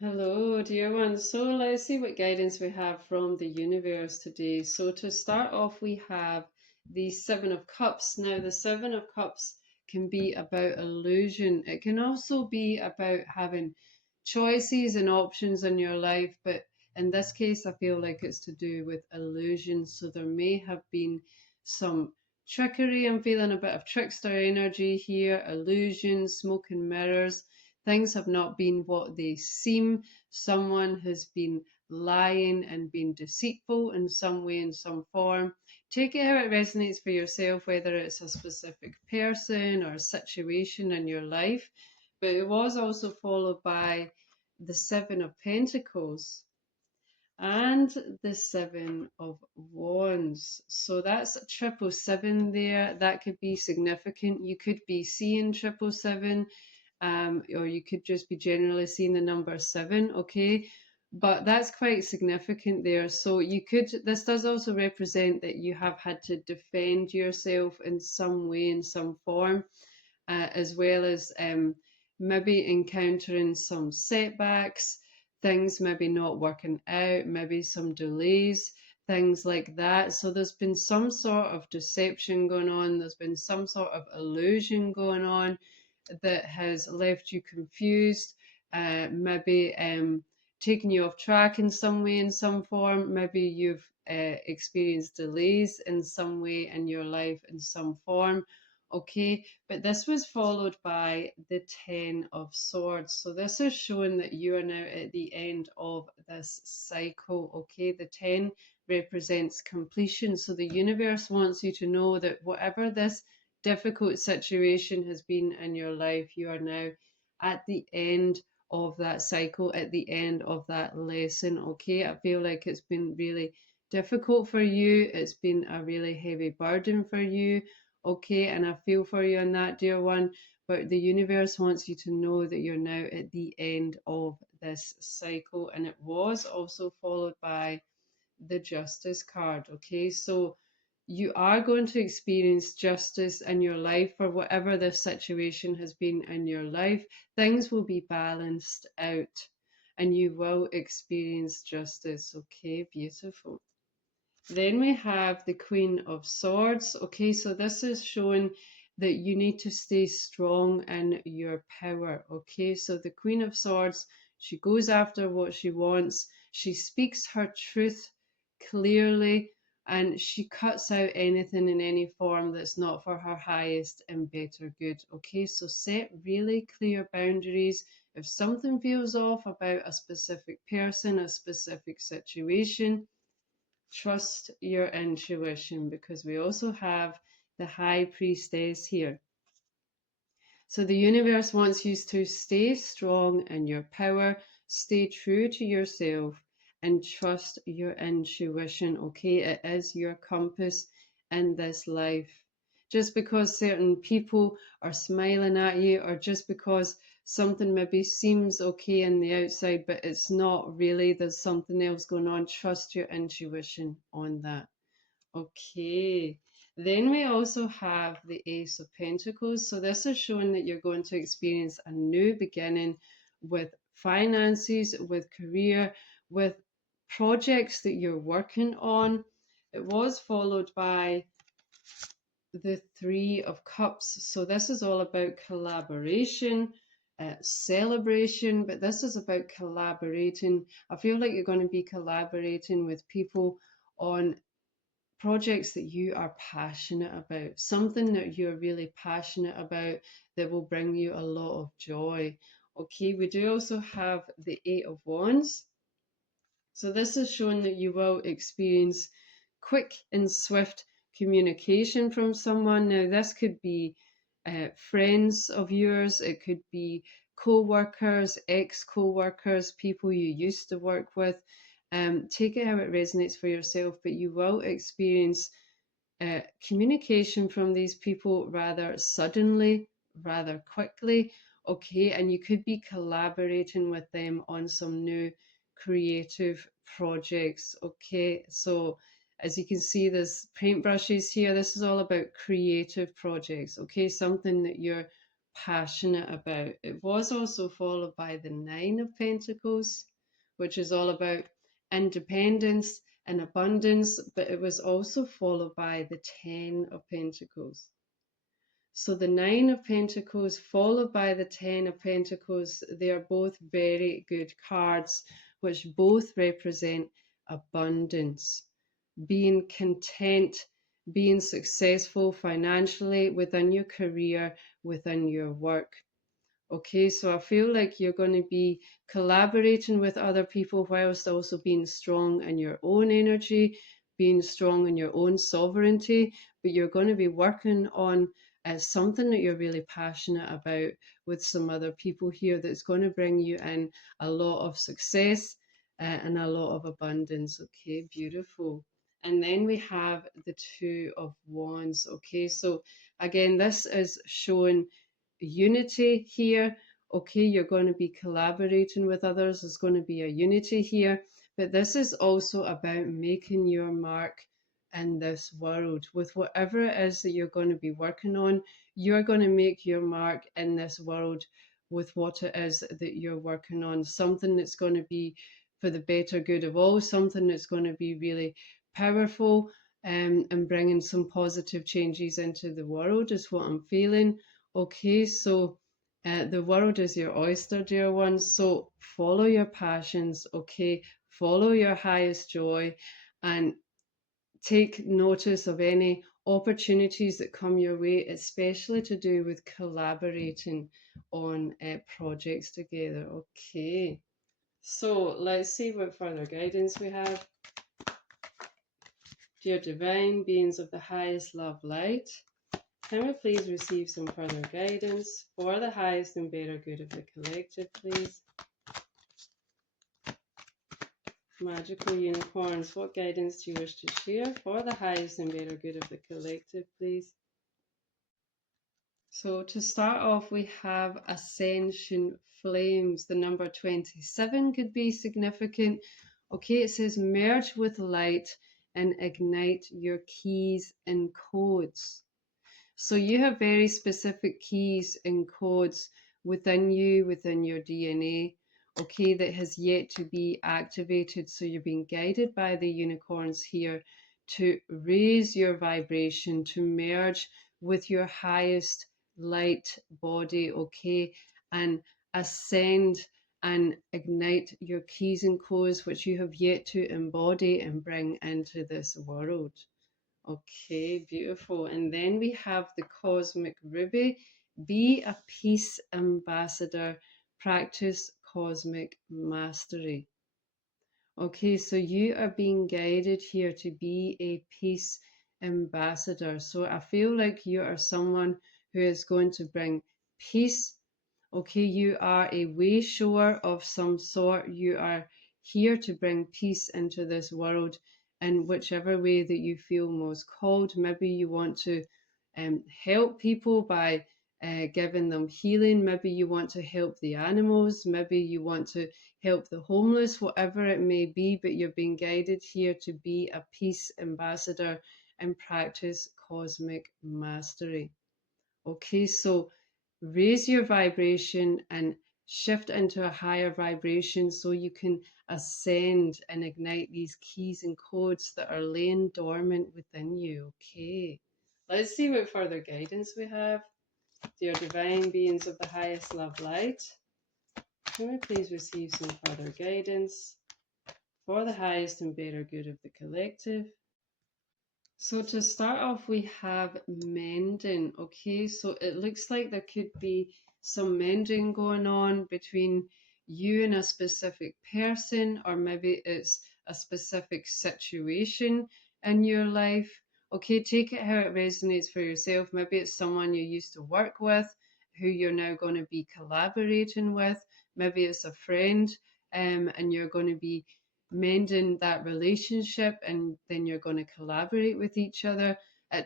Hello, dear one. So let's see what guidance we have from the universe today. So to start off, we have the Seven of Cups. Now, the Seven of Cups can be about illusion. It can also be about having choices and options in your life, but in this case, I feel like it's to do with illusion. So there may have been some trickery. I'm feeling a bit of trickster energy here, illusion, smoke and mirrors. Things have not been what they seem. Someone has been lying and been deceitful in some way, in some form. Take it how it resonates for yourself, whether it's a specific person or a situation in your life. But it was also followed by the Seven of Pentacles and the Seven of Wands. So that's triple seven there. That could be significant. You could be seeing triple seven, or you could just be generally seeing the number seven, okay? But that's quite significant there. So this does also represent that you have had to defend yourself in some way, in some form, as well as maybe encountering some setbacks, things maybe not working out, maybe some delays, things like that. So there's been some sort of deception going on, there's been some sort of illusion going on that has left you confused, maybe taken you off track in some way, in some form. Maybe you've experienced delays in some way in your life, in some form. Okay, but this was followed by the Ten of Swords. So this is showing that you are now at the end of this cycle. Okay, the 10 represents completion. So the universe wants you to know that whatever this difficult situation has been in your life, you are now at the end of that cycle, at the end of that lesson. Okay, I feel like it's been really difficult for you, it's been a really heavy burden for you. Okay, and I feel for you on that, dear one. But the universe wants you to know that you're now at the end of this cycle, and it was also followed by the Justice card. Okay, so you are going to experience justice in your life for whatever the situation has been in your life. Things will be balanced out and you will experience justice. Okay, beautiful. Then we have the Queen of Swords. Okay, so this is showing that you need to stay strong in your power. Okay, so the Queen of Swords, she goes after what she wants, she speaks her truth clearly, and she cuts out anything in any form that's not for her highest and better good. Okay, so set really clear boundaries. If something feels off about a specific person, a specific situation, trust your intuition, because we also have the High Priestess here. So the universe wants you to stay strong in your power, stay true to yourself, and trust your intuition. Okay, it is your compass in this life. Just because certain people are smiling at you, or just because something maybe seems okay on the outside, but it's not really, there's something else going on, trust your intuition on that. Okay. Then we also have the Ace of Pentacles. So this is showing that you're going to experience a new beginning with finances, with career, with projects that you're working on. It was followed by the Three of Cups. So this is all about collaboration, celebration, but this is about collaborating. I feel like you're going to be collaborating with people on projects that you are passionate about, something that you're really passionate about that will bring you a lot of joy. Okay, we do also have the Eight of Wands. So this is showing that you will experience quick and swift communication from someone. Now, this could be friends of yours, it could be co-workers, ex-co-workers, people you used to work with. Take it how it resonates for yourself, but you will experience communication from these people rather suddenly, rather quickly. Okay, and you could be collaborating with them on some new creative projects. Okay, so as you can see, there's paintbrushes here. This is all about creative projects. Okay, something that you're passionate about. It was also followed by the Nine of Pentacles, which is all about independence and abundance, but it was also followed by the Ten of Pentacles. So the Nine of Pentacles followed by the Ten of Pentacles, they are both very good cards, which both represent abundance, being content, being successful financially within your career, within your work. Okay, so I feel like you're going to be collaborating with other people whilst also being strong in your own energy, being strong in your own sovereignty, but you're going to be working on something that you're really passionate about with some other people here that's going to bring you in a lot of success and a lot of abundance. Okay, beautiful. And then we have the Two of Wands. Okay, so again, this is showing unity here. Okay, you're going to be collaborating with others. There's going to be a unity here. But this is also about making your mark in this world. With whatever it is that you're going to be working on, you're going to make your mark in this world with what it is that you're working on. Something that's going to be for the better good of all, something that's going to be really powerful, and bringing some positive changes into the world is what I'm feeling. Okay, so the world is your oyster, dear ones. So follow your passions, okay? Follow your highest joy and take notice of any opportunities that come your way, especially to do with collaborating on projects together. Okay, so let's see what further guidance we have. Dear divine beings of the highest love light, can we please receive some further guidance for the highest and better good of the collective, please? Magical unicorns, what guidance do you wish to share for the highest and better good of the collective, please? So to start off, we have Ascension Flames. The number 27 could be significant. Okay, it says merge with light and ignite your keys and codes. So you have very specific keys and codes within you, within your DNA, okay, that has yet to be activated. So you're being guided by the unicorns here to raise your vibration, to merge with your highest light body, okay, and ascend and ignite your keys and codes, which you have yet to embody and bring into this world. Okay, beautiful. And then we have the Cosmic Ruby. Be a peace ambassador. Practice cosmic mastery. Okay, so you are being guided here to be a peace ambassador. So I feel like you are someone who is going to bring peace. Okay, you are a way shower of some sort. You are here to bring peace into this world in whichever way that you feel most called. Maybe you want to help people by giving them healing. Maybe you want to help the animals. Maybe you want to help the homeless, whatever it may be. But you're being guided here to be a peace ambassador and practice cosmic mastery. Okay, so raise your vibration and shift into a higher vibration so you can ascend and ignite these keys and codes that are laying dormant within you. Okay, let's see what further guidance we have. Dear divine beings of the highest love light, can we please receive some further guidance for the highest and better good of the collective? So to start off, we have mending. Okay, so it looks like there could be some mending going on between you and a specific person, or maybe it's a specific situation in your life. Okay, take it how it resonates for yourself. Maybe it's someone you used to work with who you're now going to be collaborating with. Maybe it's a friend, and you're going to be mending that relationship, and then you're going to collaborate with each other.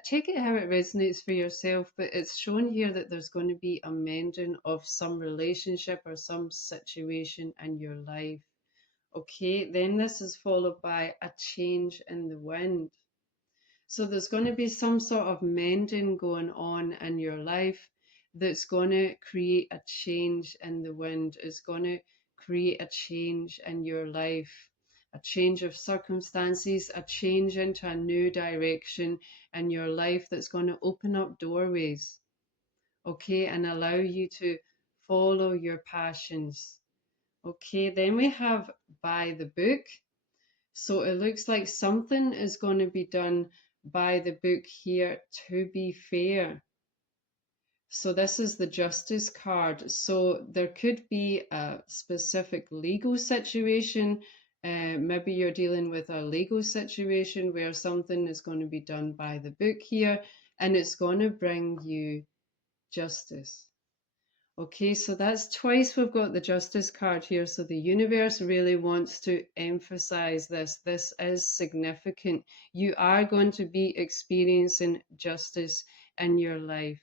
Take it how it resonates for yourself, but it's shown here that there's going to be a mending of some relationship or some situation in your life. Okay, then this is followed by a change in the wind. So there's going to be some sort of mending going on in your life. that's going to create a change in the wind, is going to create a change in your life, a change of circumstances, a change into a new direction in your life that's going to open up doorways, okay, and allow you to follow your passions. Okay, then we have by the book. So it looks like something is going to be done by the book here to be fair. So this is the justice card. So there could be a specific legal situation. Maybe you're dealing with a legal situation where something is going to be done by the book here, and it's going to bring you justice. Okay, so that's twice we've got the justice card here. So the universe really wants to emphasize this. This is significant. You are going to be experiencing justice in your life,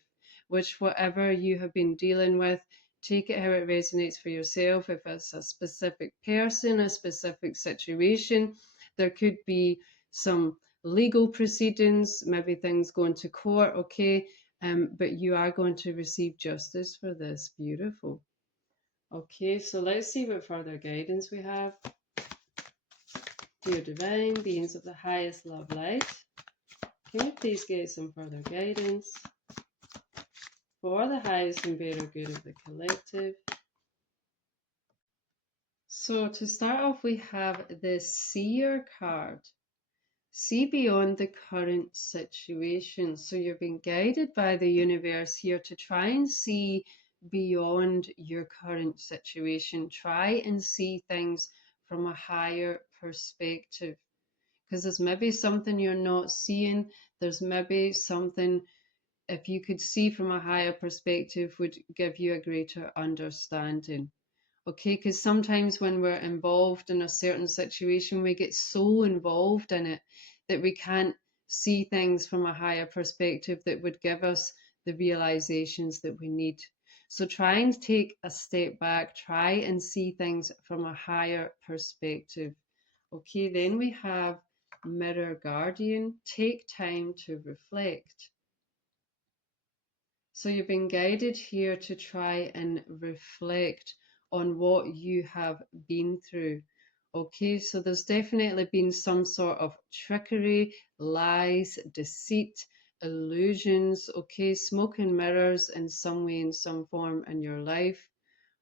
which whatever you have been dealing with, take it how it resonates for yourself. If it's a specific person, a specific situation, there could be some legal proceedings, maybe things going to court, okay? But you are going to receive justice for this. Beautiful. Okay, so let's see what further guidance we have. Dear divine beings of the highest love light, can you please get some further guidance for the highest and better good of the collective? So to start off, we have the Seer card. See beyond the current situation. So you're being guided by the universe here to try and see beyond your current situation. Try and see things from a higher perspective. Because there's maybe something you're not seeing. There's maybe something, if you could see from a higher perspective, would give you a greater understanding. Okay, because sometimes when we're involved in a certain situation, we get so involved in it that we can't see things from a higher perspective that would give us the realizations that we need. So try and take a step back, try and see things from a higher perspective. Okay, then we have Mirror Guardian. Take time to reflect. So you've been guided here to try and reflect on what you have been through. Okay, so there's definitely been some sort of trickery, lies, deceit, illusions, okay, smoke and mirrors in some way, in some form in your life.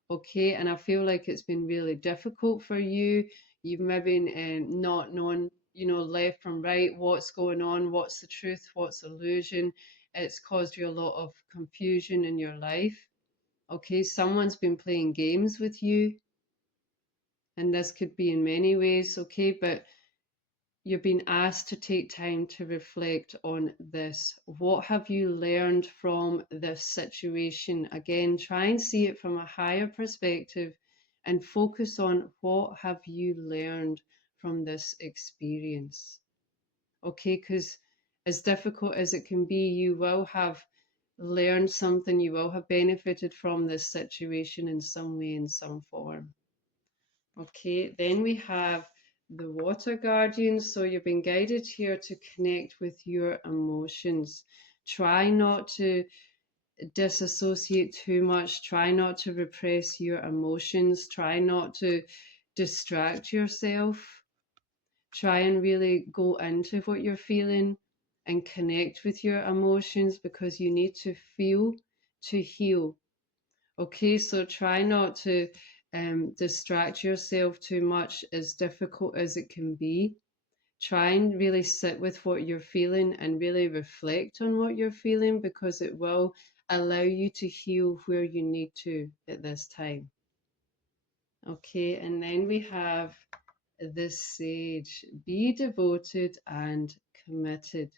Okay, and I feel like it's been really difficult for you. You've maybe not known, left from right, what's going on, what's the truth, what's illusion. It's caused you a lot of confusion in your life. Okay, someone's been playing games with you, and this could be in many ways, okay, but you're being asked to take time to reflect on this. What have you learned from this situation? Again, try and see it from a higher perspective and focus on what have you learned from this experience. Okay, because as difficult as it can be, you will have learned something, you will have benefited from this situation in some way, in some form. Okay, then we have the Water Guardian. So you've been guided here to connect with your emotions. Try not to disassociate too much. Try not to repress your emotions. Try not to distract yourself. Try and really go into what you're feeling and connect with your emotions, because you need to feel to heal. Okay, so try not to distract yourself too much, as difficult as it can be. Try and really sit with what you're feeling and really reflect on what you're feeling, because it will allow you to heal where you need to at this time. Okay, and then we have the Sage. Be devoted and committed.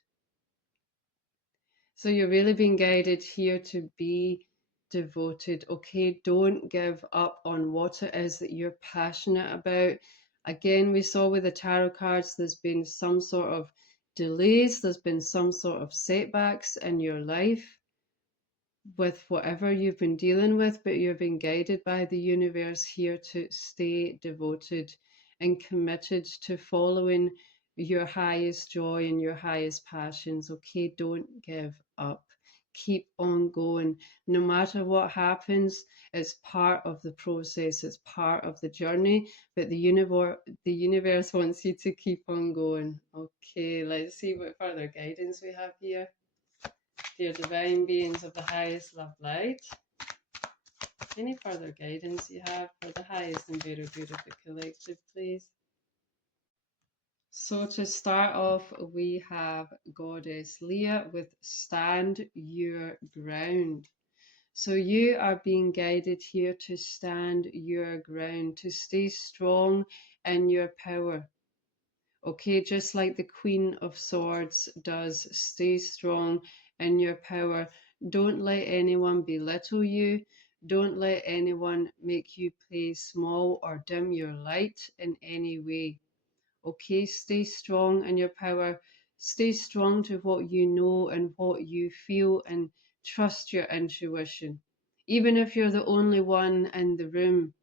So you're really being guided here to be devoted. Okay, don't give up on what it is that you're passionate about. Again, we saw with the tarot cards, there's been some sort of delays, there's been some sort of setbacks in your life with whatever you've been dealing with, but you're being guided by the universe here to stay devoted and committed to following your highest joy and your highest passions. Okay, don't give up. keep on going. No matter what happens, it's part of the process, it's part of the journey, but the universe wants you to keep on going. Okay, let's see what further guidance we have here. Dear divine beings of the highest love light, any further guidance you have for the highest and better good of the collective, please? So to start off, we have Goddess Leah with Stand Your Ground. So you are being guided here to stand your ground, to stay strong in your power. Okay, just like the Queen of Swords does, stay strong in your power. Don't let anyone belittle you. Don't let anyone make you play small or dim your light in any way. Okay, stay strong in your power. Stay strong to what you know and what you feel, and trust your intuition. Even if you're the only one in the room,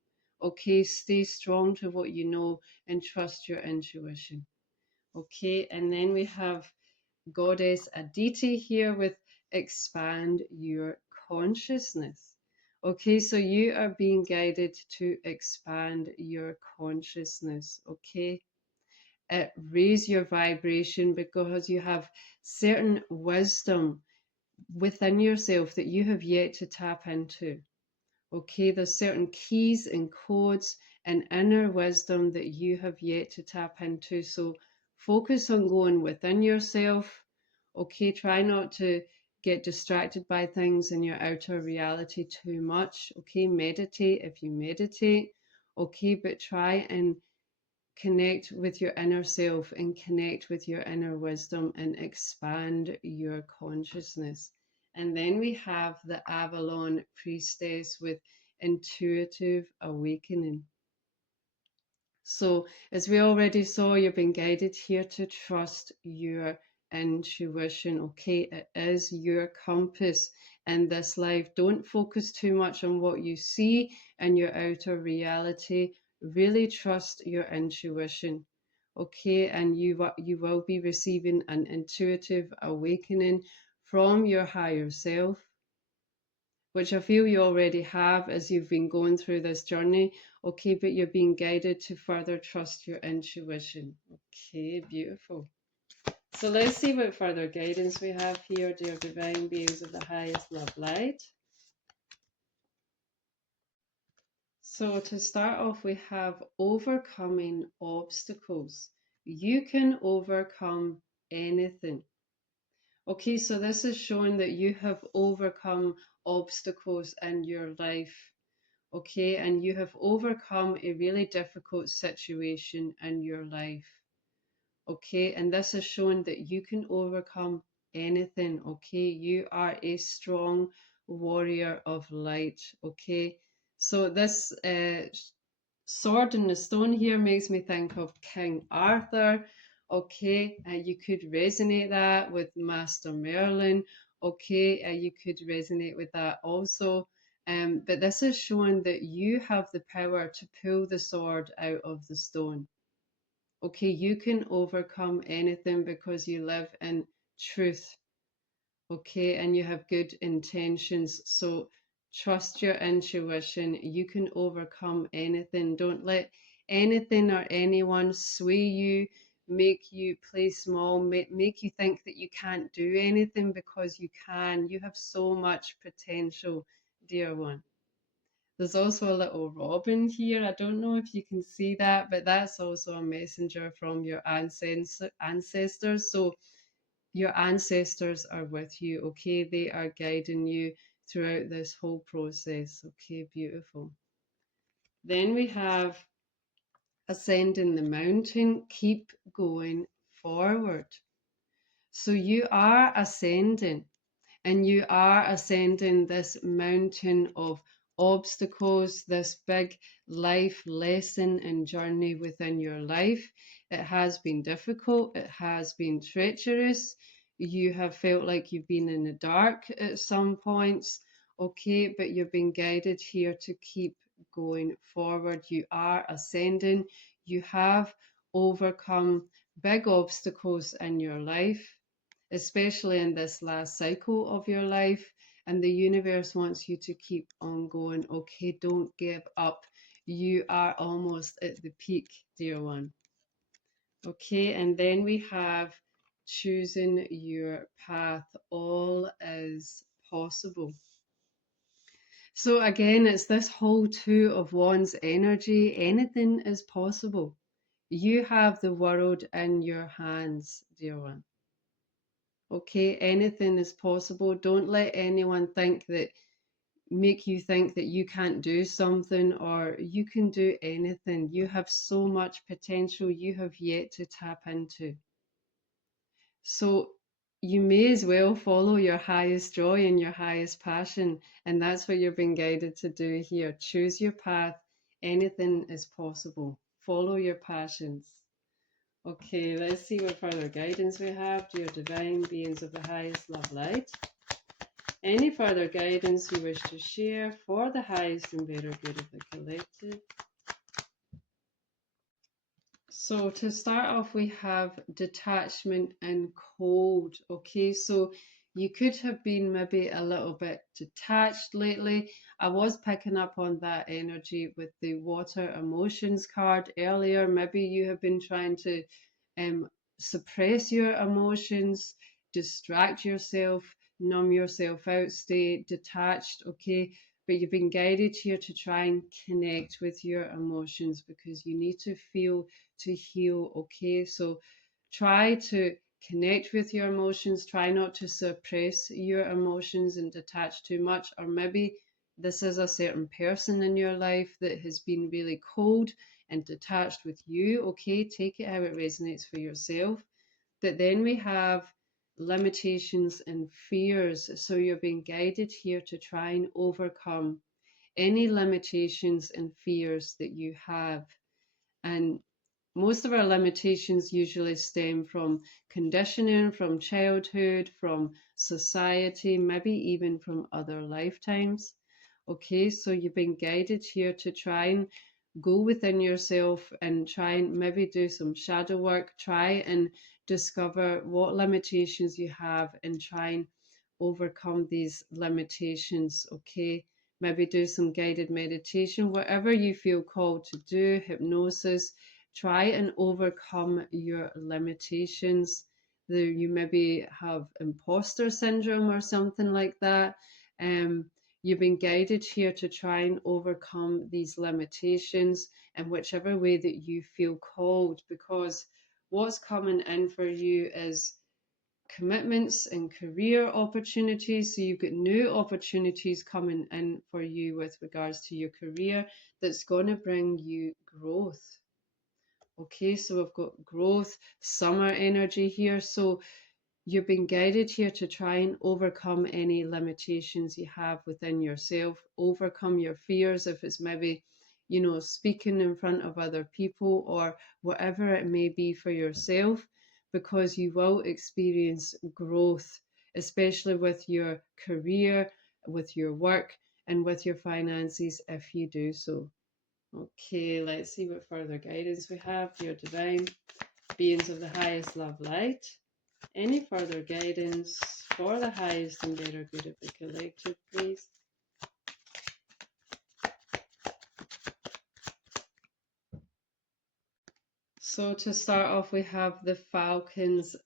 okay, stay strong to what you know and trust your intuition. Okay, and then we have Goddess Aditi here with expand your consciousness. Okay, so you are being guided to expand your consciousness. Okay, raise your vibration because you have certain wisdom within yourself that you have yet to tap into. Okay, there's certain keys and codes and inner wisdom that you have yet to tap into. So focus on going within yourself. Okay, try not to get distracted by things in your outer reality too much. Okay, meditate if you meditate. Okay, but try and connect with your inner self and connect with your inner wisdom and expand your consciousness. And then we have the Avalon priestess with intuitive awakening. So, as we already saw, you've been guided here to trust your intuition. Okay, it is your compass in this life. Don't focus too much on what you see in your outer reality. Really trust your intuition. Okay, and you will be receiving an intuitive awakening from your higher self, which I feel you already have as you've been going through this journey. Okay, but you're being guided to further trust your intuition. Okay, beautiful. So let's see what further guidance we have here, dear divine beings of the highest love light. So to start off, we have overcoming obstacles. You can overcome anything. Okay, so this is showing that you have overcome obstacles in your life. Okay, and you have overcome a really difficult situation in your life. Okay, and this is showing that you can overcome anything. Okay, you are a strong warrior of light. Okay, so this sword in the stone here makes me think of King Arthur. Okay, you could resonate that with Master Merlin. Okay, you could resonate with that also. But this is showing that you have the power to pull the sword out of the stone. Okay, you can overcome anything because you live in truth. Okay, and you have good intentions. So trust your intuition. You can overcome anything. Don't let anything or anyone sway you, make you play small, make you think that you can't do anything, because you can. You have so much potential, dear one. There's also a little robin here. I don't know if you can see that, but that's also a messenger from your ancestors. So your ancestors are with you, okay? They are guiding you throughout this whole process. Okay, beautiful. Then we have ascending the mountain, keep going forward. So you are ascending. And you are ascending this mountain of obstacles, this big life lesson and journey within your life. It has been difficult, it has been treacherous. You have felt like you've been in the dark at some points, okay, but you've been guided here to keep going forward. You are ascending, you have overcome big obstacles in your life. especially in this last cycle of your life. And the universe wants you to keep on going. Okay, don't give up. You are almost at the peak, dear one. Okay, and then we have choosing your path. All is possible. So again, it's this whole Two of Wands energy. Anything is possible. You have the world in your hands, dear one. Okay, anything is possible. Don't let anyone make you think that you can't do something, or you can do anything. You have so much potential you have yet to tap into. So you may as well follow your highest joy and your highest passion. And that's what you're being guided to do here. Choose your path. Anything is possible. Follow your passions. Okay, let's see what further guidance we have. Dear divine beings of the highest love light. Any further guidance you wish to share for the highest and better good of the collective. So to start off, we have detachment and cold. Okay, so you could have been maybe a little bit detached lately. I was picking up on that energy with the water emotions card earlier. Maybe you have been trying to um, suppress your emotions, distract yourself, numb yourself out, stay detached. Okay, but you've been guided here to try and connect with your emotions because you need to feel to heal. Okay, so try to connect with your emotions, try not to suppress your emotions and detach too much. Or maybe this is a certain person in your life that has been really cold and detached with you. Okay, take it how it resonates for yourself. But then we have limitations and fears, so you're being guided here to try and overcome any limitations and fears that you have. And most of our limitations usually stem from conditioning, from childhood, from society, maybe even from other lifetimes. Okay, so you've been guided here to try and go within yourself and try and maybe do some shadow work, try and discover what limitations you have and try and overcome these limitations. Okay, maybe do some guided meditation, whatever you feel called to do, hypnosis. Try and overcome your limitations. You maybe have imposter syndrome or something like that. You've been guided here to try and overcome these limitations in whichever way that you feel called, because what's coming in for you is commitments and career opportunities. So you've got new opportunities coming in for you with regards to your career that's going to bring you growth. Okay, so we've got growth, summer energy here. So you've been guided here to try and overcome any limitations you have within yourself, overcome your fears, if it's maybe, speaking in front of other people or whatever it may be for yourself, because you will experience growth, especially with your career, with your work, and with your finances if you do so. Okay, let's see what further guidance we have. Dear divine beings of the highest love light. Any further guidance for the highest and better good of the collective, please? So to start off, we have the Falcon's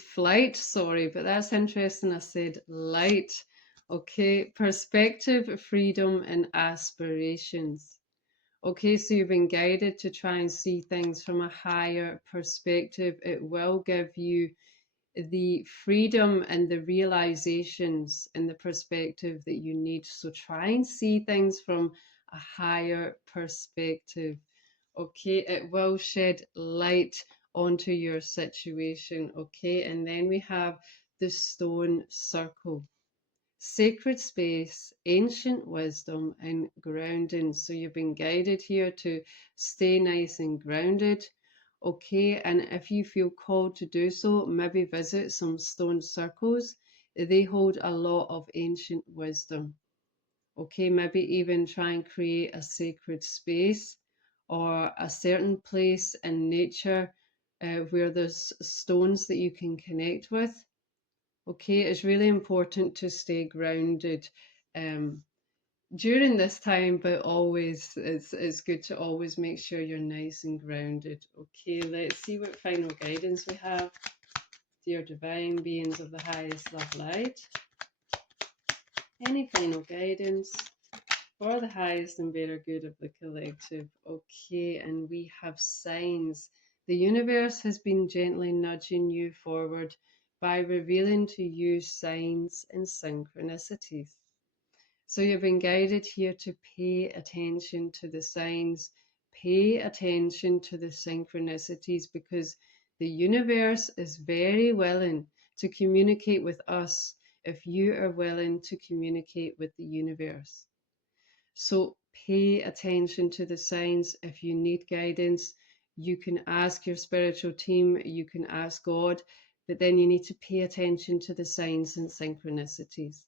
flight, sorry, but that's interesting. I said light. Okay, perspective, freedom, and aspirations. Okay, so you've been guided to try and see things from a higher perspective. It will give you the freedom and the realizations and the perspective that you need. So try and see things from a higher perspective. Okay, it will shed light onto your situation. Okay, and then we have the stone circle. Sacred space, ancient wisdom, and grounding. So you've been guided here to stay nice and grounded. Okay, and if you feel called to do so, maybe visit some stone circles. They hold a lot of ancient wisdom. Okay, maybe even try and create a sacred space or a certain place in nature where there's stones that you can connect with. Okay, it's really important to stay grounded during this time, but always it's good to always make sure you're nice and grounded. Okay, let's see what final guidance we have. Dear divine beings of the highest love light, any final guidance for the highest and better good of the collective. Okay, and we have signs. The universe has been gently nudging you forward by revealing to you signs and synchronicities. So you've been guided here to pay attention to the signs, pay attention to the synchronicities, because the universe is very willing to communicate with us if you are willing to communicate with the universe. So pay attention to the signs. If you need guidance, you can ask your spiritual team, you can ask God, but then you need to pay attention to the signs and synchronicities.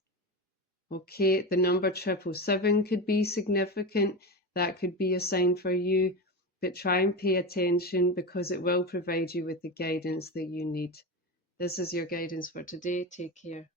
Okay, the number 777 could be significant. That could be a sign for you, but try and pay attention because it will provide you with the guidance that you need. This is your guidance for today. Take care.